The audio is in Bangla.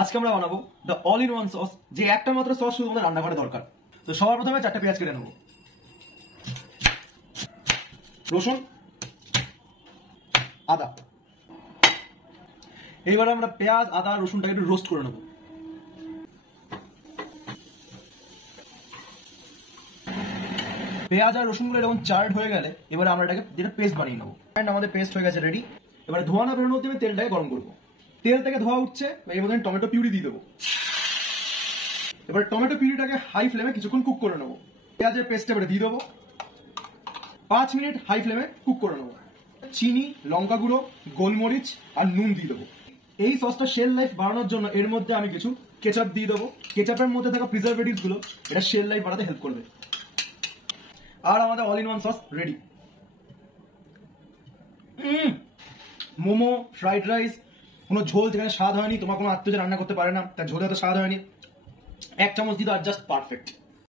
আজকে আমরা বানাবো the all in one sauce, যে একটা মাত্র সস শুধু আমাদের রান্নাঘরে দরকার। তো সবার প্রথমে 4টে পেঁয়াজ কেটে নেবো, রসুন, আদা। এইবার আমরা পেঁয়াজ, আদা, রসুনটাকে একটু রোস্ট করে নেবো। পেঁয়াজ আর রসুনগুলো এরকম চার্ড হয়ে গেলে এবারে আমরা এটাকে যেটা পেস্ট বানিয়ে নেবো। এন্ড আমাদের পেস্ট হয়ে গেছে রেডি। এবারে ধোয়া না বেরোনো অবধি আমি তেলটাকে গরম করবো। তেল থেকে ধোয়া উঠছে, এর মধ্যে টমেটো পিউরি দিয়ে দেবো। এবার টমেটো পিউরিটাকে হাই ফ্লেমে কিছুক্ষণ কুক করে নেবো। পেঁয়াজের পেস্ট এবারে দিয়ে দেবো, 5 মিনিট হাই ফ্লেমে কুক করে নেবো। চিনি, লঙ্কা গুঁড়ো, গোলমরিচ আর নুন দিয়ে দেবো। এই সসটা শেল লাইফ বাড়ানোর জন্য এর মধ্যে আমি কিছু কেচাপ দিয়ে দেবো। কেচাপের মধ্যে থাকা প্রিজারভেটিভস গুলো এটা শেল লাইফ বাড়াতে হেল্প করবে। আর আমাদের all in one sauce ready. Momo, fried rice, কোনো ঝোল যেখানে স্বাদ হয়নি, তোমার কোনো আত্মীয় রান্না করতে পারে না, তার ঝোলে তো স্বাদ হয়নি, 1 চামচ দিতে আর জাস্ট পারফেক্ট।